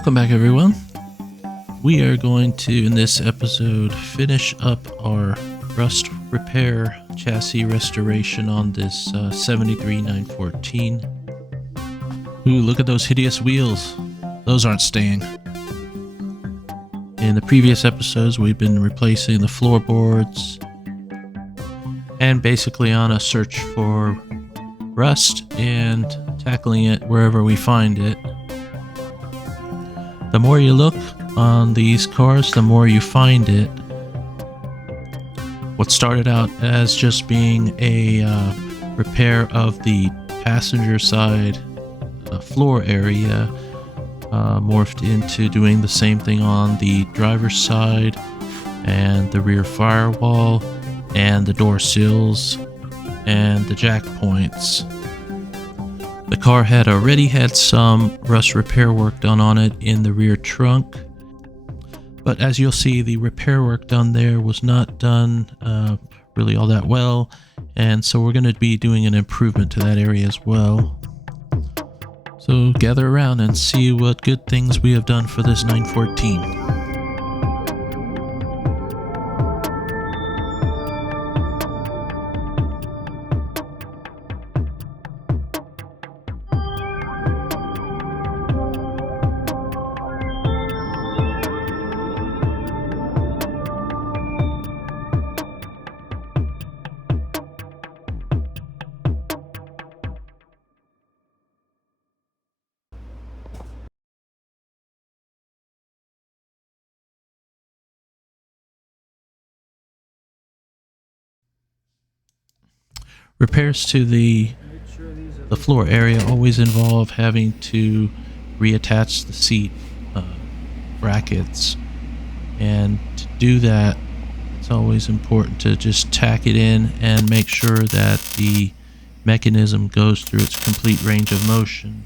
Welcome back, everyone. We are going to, in this episode, finish up our rust repair chassis restoration on this 73 914. Ooh, look at those hideous wheels. Those aren't staying. In the previous episodes, we've been replacing the floorboards and basically on a search for rust and tackling it wherever we find it. The more you look on these cars, the more you find it. What started out as just being a repair of the passenger side floor area morphed into doing the same thing on the driver's side and the rear firewall and the door sills and the jack points. The car had already had some rust repair work done on it in the rear trunk, but as you'll see, the repair work done there was not done really all that well, and so we're going to be doing an improvement to that area as well. So gather around and see what good things we have done for this 914. Repairs to the floor area always involve having to reattach the seat brackets, and to do that, it's always important to just tack it in and make sure that the mechanism goes through its complete range of motion.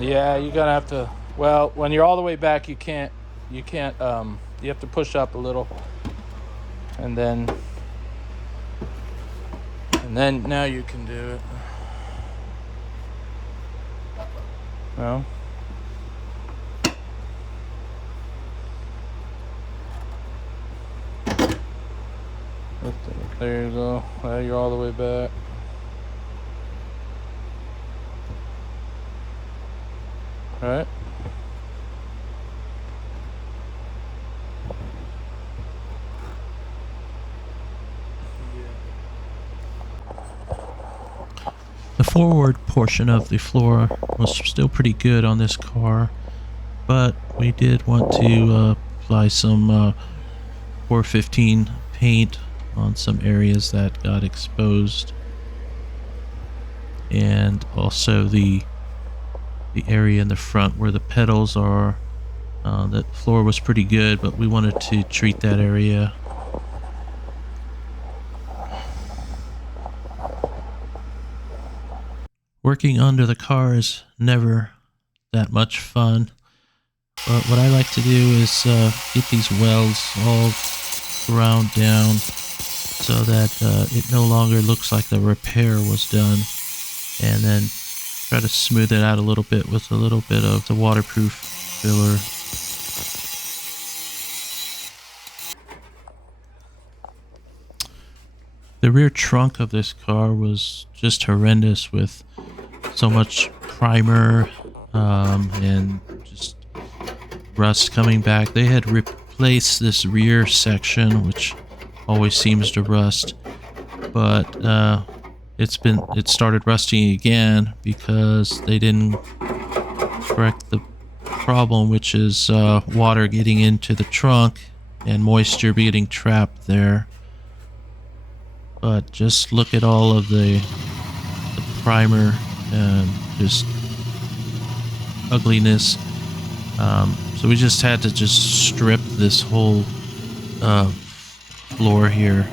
Yeah, you're gonna have to. Well, when you're all the way back, you can't. You have to push up a little, and then now you can do it. No. There you go. Now you're all the way back. All right. The forward portion of the floor was still pretty good on this car, but we did want to apply some 415 paint on some areas that got exposed, and also the area in the front where the pedals are. That floor was pretty good, but we wanted to treat that area. Working under the car is never that much fun, but what I like to do is get these welds all ground down so that it no longer looks like the repair was done, and then try to smooth it out a little bit with a little bit of the waterproof filler. The rear trunk of this car was just horrendous, with so much primer and just rust coming back. They had replaced this rear section, which always seems to rust, but it started rusting again because they didn't correct the problem, which is water getting into the trunk and moisture getting trapped there. But just look at all of the primer and just ugliness. So we just had to just strip this whole floor here.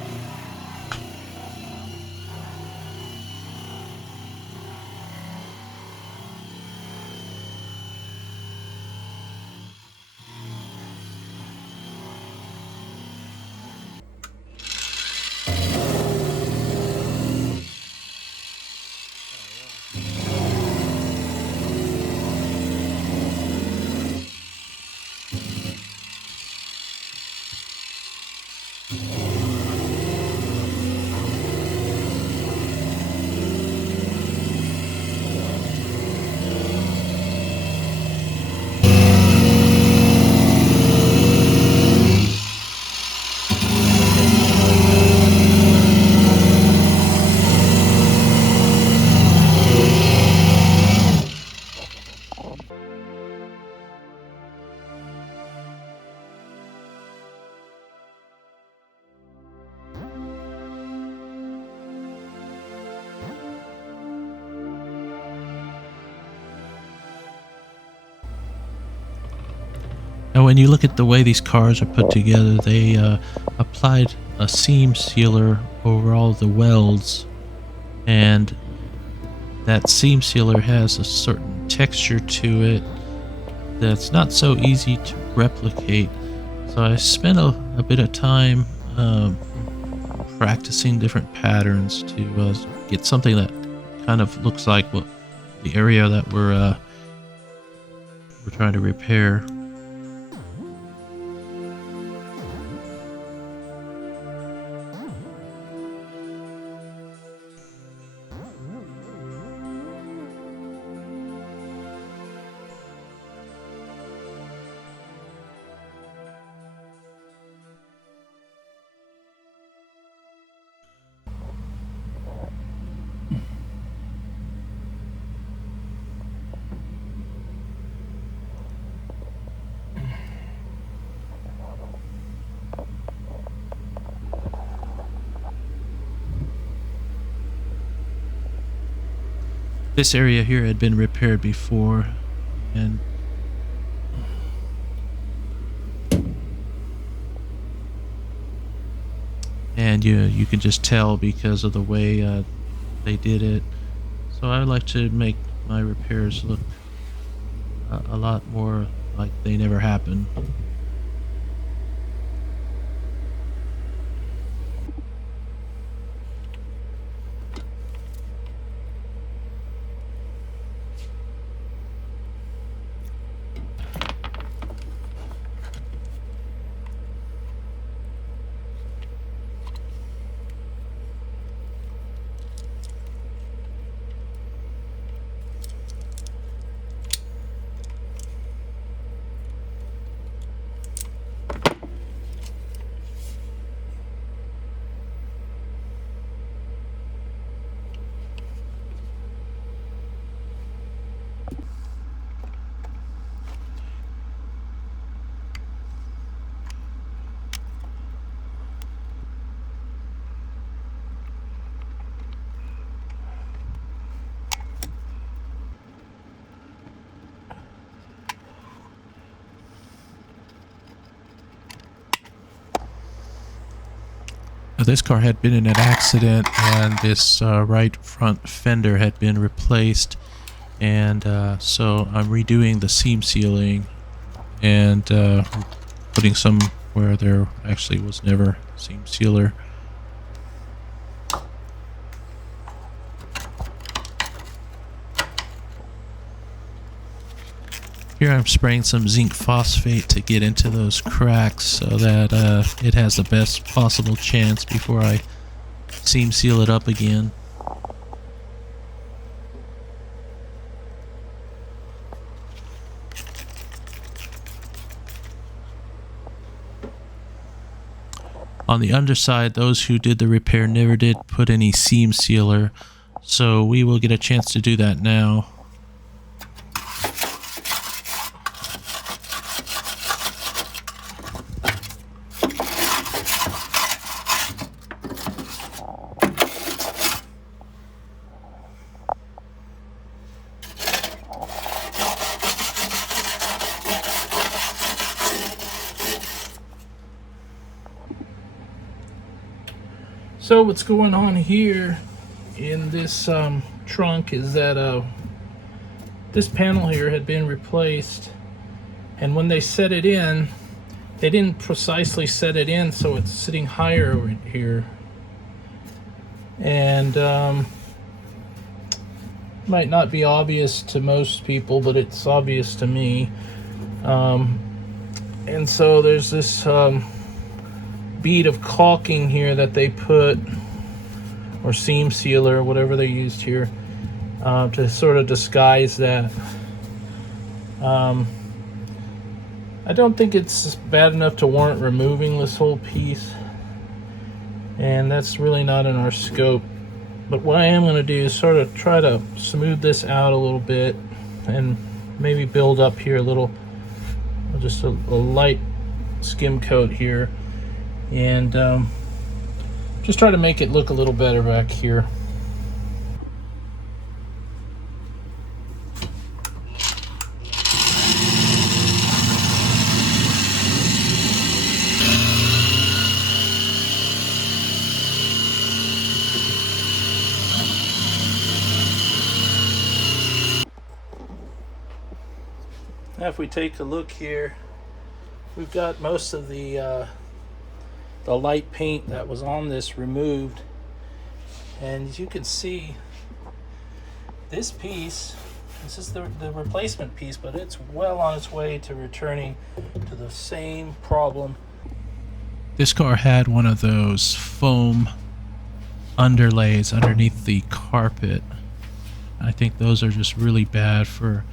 Now when you look at the way these cars are put together, they applied a seam sealer over all the welds, and that seam sealer has a certain texture to it that's not so easy to replicate. So I spent a bit of time practicing different patterns to get something that kind of looks like what the area that we're trying to repair. This area here had been repaired before, and you can just tell because of the way they did it. So I like to make my repairs look a lot more like they never happened. This car had been in an accident, and this right front fender had been replaced, and so I'm redoing the seam sealing and putting some where there actually was never seam sealer. Here I'm spraying some zinc phosphate to get into those cracks so that it has the best possible chance before I seam seal it up again. On the underside, those who did the repair never did put any seam sealer, so we will get a chance to do that now. So what's going on here in this trunk is that this panel here had been replaced, and when they set it in, they didn't precisely set it in so it's sitting higher over here, and might not be obvious to most people, but it's obvious to me. And so there's this bead of caulking here that they put, or seam sealer, whatever they used here, to sort of disguise that. I don't think it's bad enough to warrant removing this whole piece, and that's really not in our scope. But what I am going to do is sort of try to smooth this out a little bit and maybe build up here a little, just a light skim coat here, and just try to make it look a little better back here. Now if we take a look here, we've got most of the light paint that was on this removed, and as you can see, this piece, this is the replacement piece, but it's well on its way to returning to the same problem. This car had one of those foam underlays underneath the carpet. I think those are just really bad for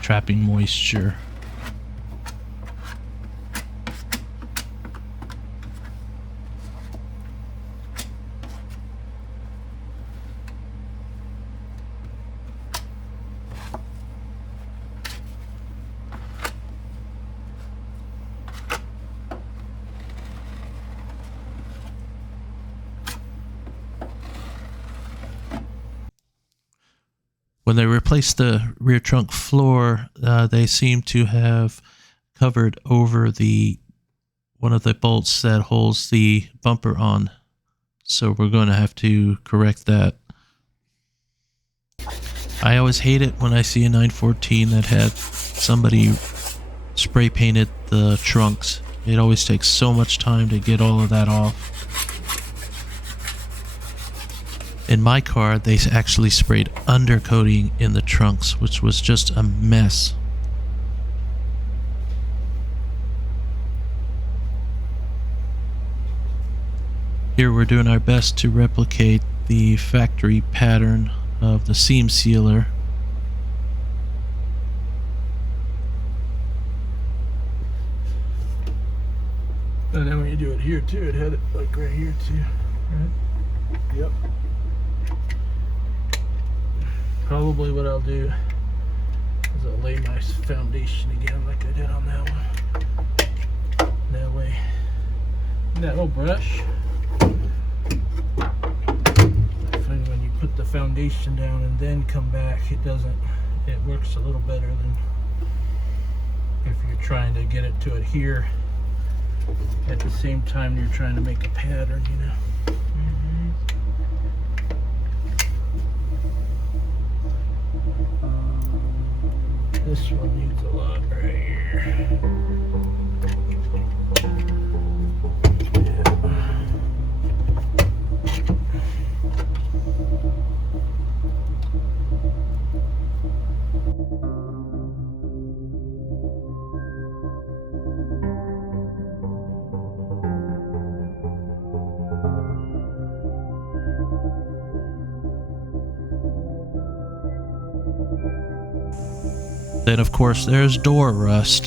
trapping moisture. When they replaced the rear trunk floor, they seem to have covered over one of the bolts that holds the bumper on. So we're going to have to correct that. I always hate it when I see a 914 that had somebody spray painted the trunks. It always takes so much time to get all of that off. In my car, they actually sprayed undercoating in the trunks, which was just a mess. Here we're doing our best to replicate the factory pattern of the seam sealer. And then when you do it here too, it had it like right here too, right? Yep. Probably what I'll do is I'll lay my foundation again like I did on that one. That way, that little brush, I find when you put the foundation down and then come back, it works a little better than if you're trying to get it to adhere at the same time you're trying to make a pattern, you know. This one needs a lot right here. Then of course there's door rust.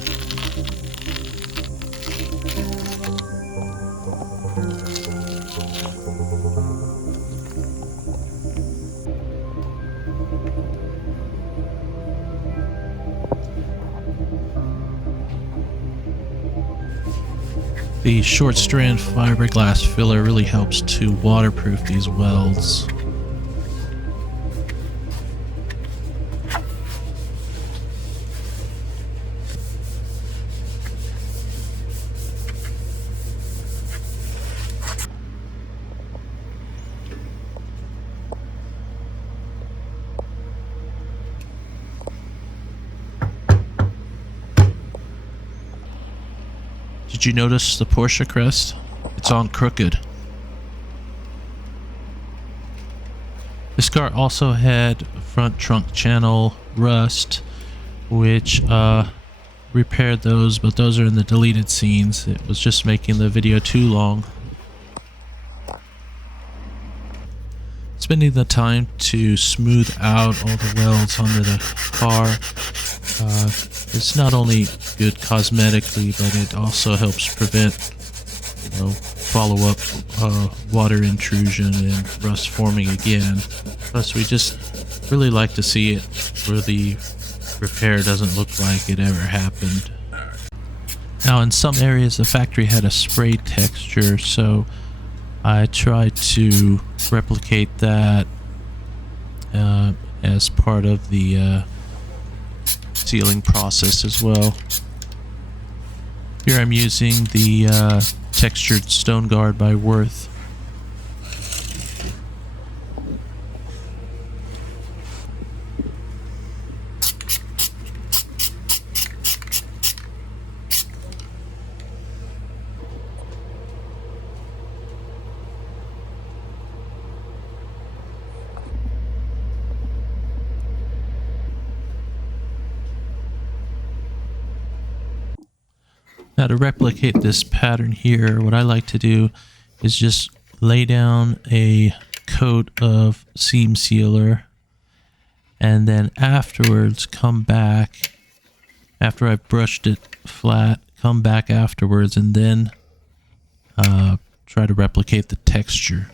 The short strand fiberglass filler really helps to waterproof these welds. Did you notice the Porsche crest? It's on crooked. This car also had front trunk channel rust, which repaired those, but those are in the deleted scenes. It was just making the video too long. Spending the time to smooth out all the welds under the car. It's not only good cosmetically, but it also helps prevent, follow-up water intrusion and rust forming again. Plus, we just really like to see it where the repair doesn't look like it ever happened. Now, in some areas, the factory had a spray texture, so I tried to replicate that as part of the sealing process as well. Here I'm using the textured stone guard by Worth. Now to replicate this pattern here, what I like to do is just lay down a coat of seam sealer, and then afterwards come back, after I've brushed it flat, come back afterwards and then try to replicate the texture.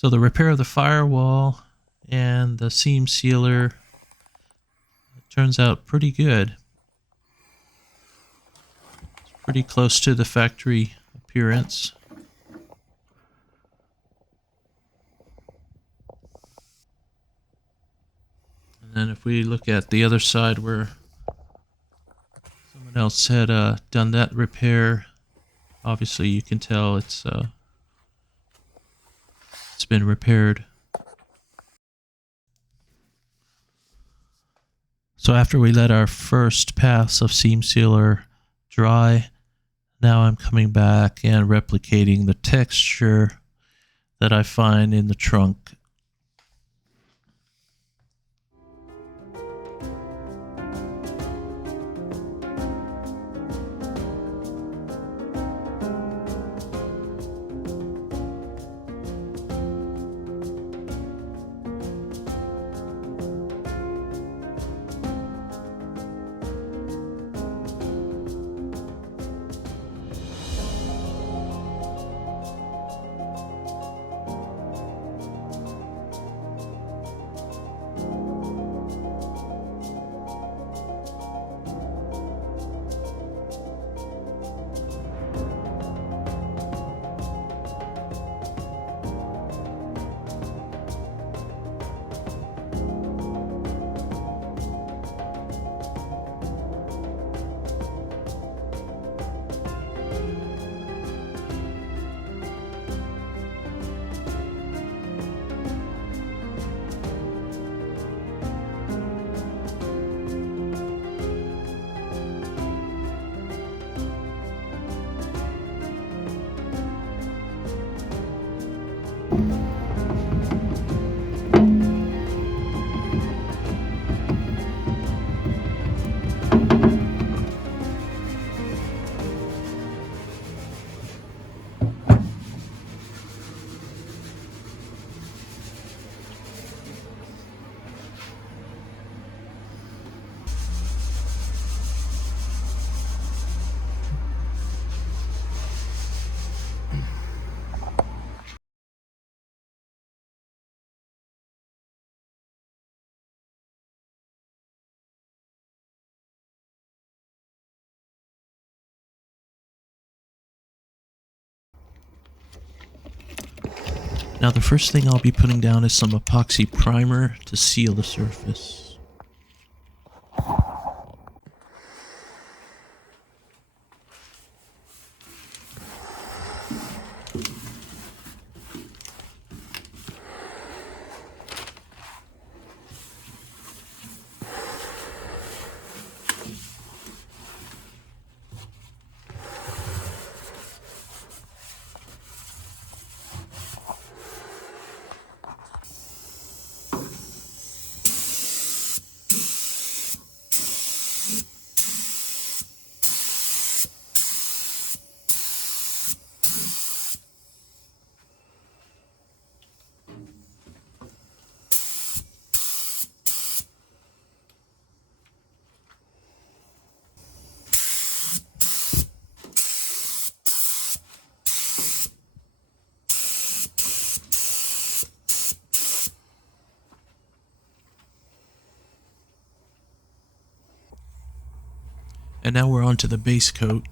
So the repair of the firewall and the seam sealer turns out pretty good. It's pretty close to the factory appearance. And then if we look at the other side where someone else had done that repair, obviously you can tell it's been repaired. So after we let our first pass of seam sealer dry, now I'm coming back and replicating the texture that I find in the trunk. Now the first thing I'll be putting down is some epoxy primer to seal the surface. And now we're on to the base coat.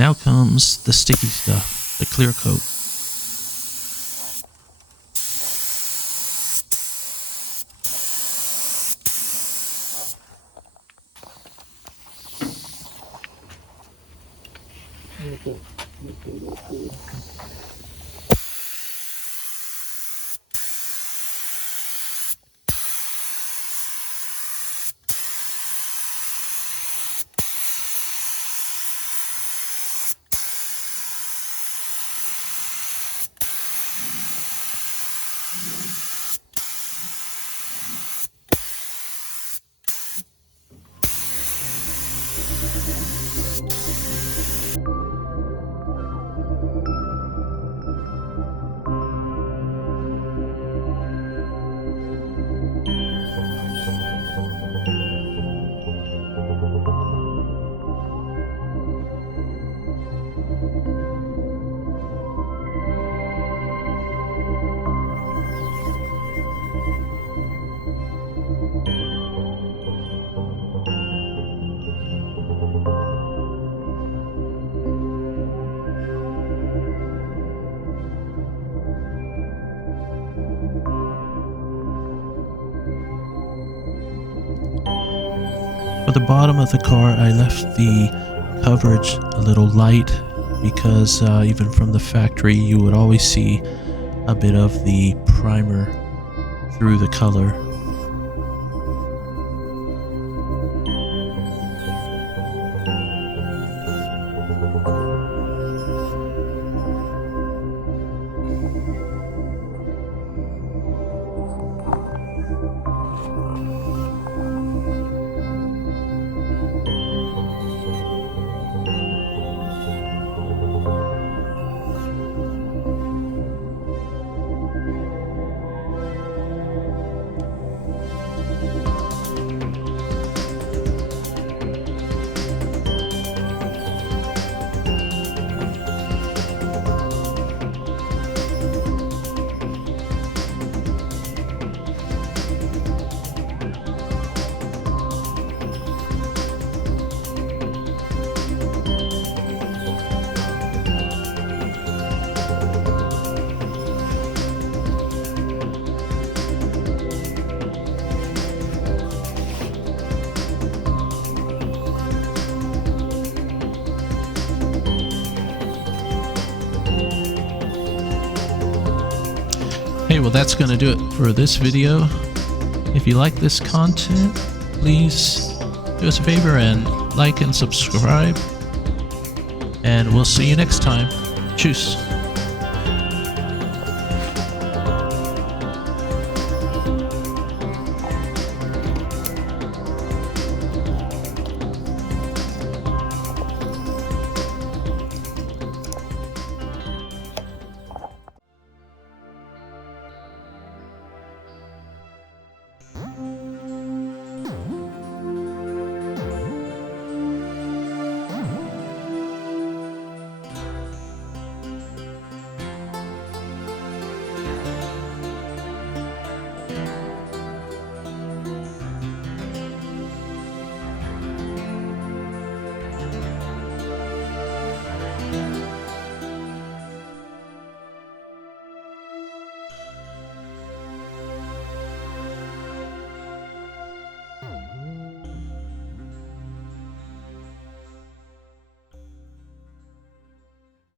Now comes the sticky stuff, the clear coat. For the bottom of the car, I left the coverage a little light because even from the factory you would always see a bit of the primer through the color. Hey, well that's going to do it for this video. If you like this content, please do us a favor and like and subscribe. And we'll see you next time. Tschüss.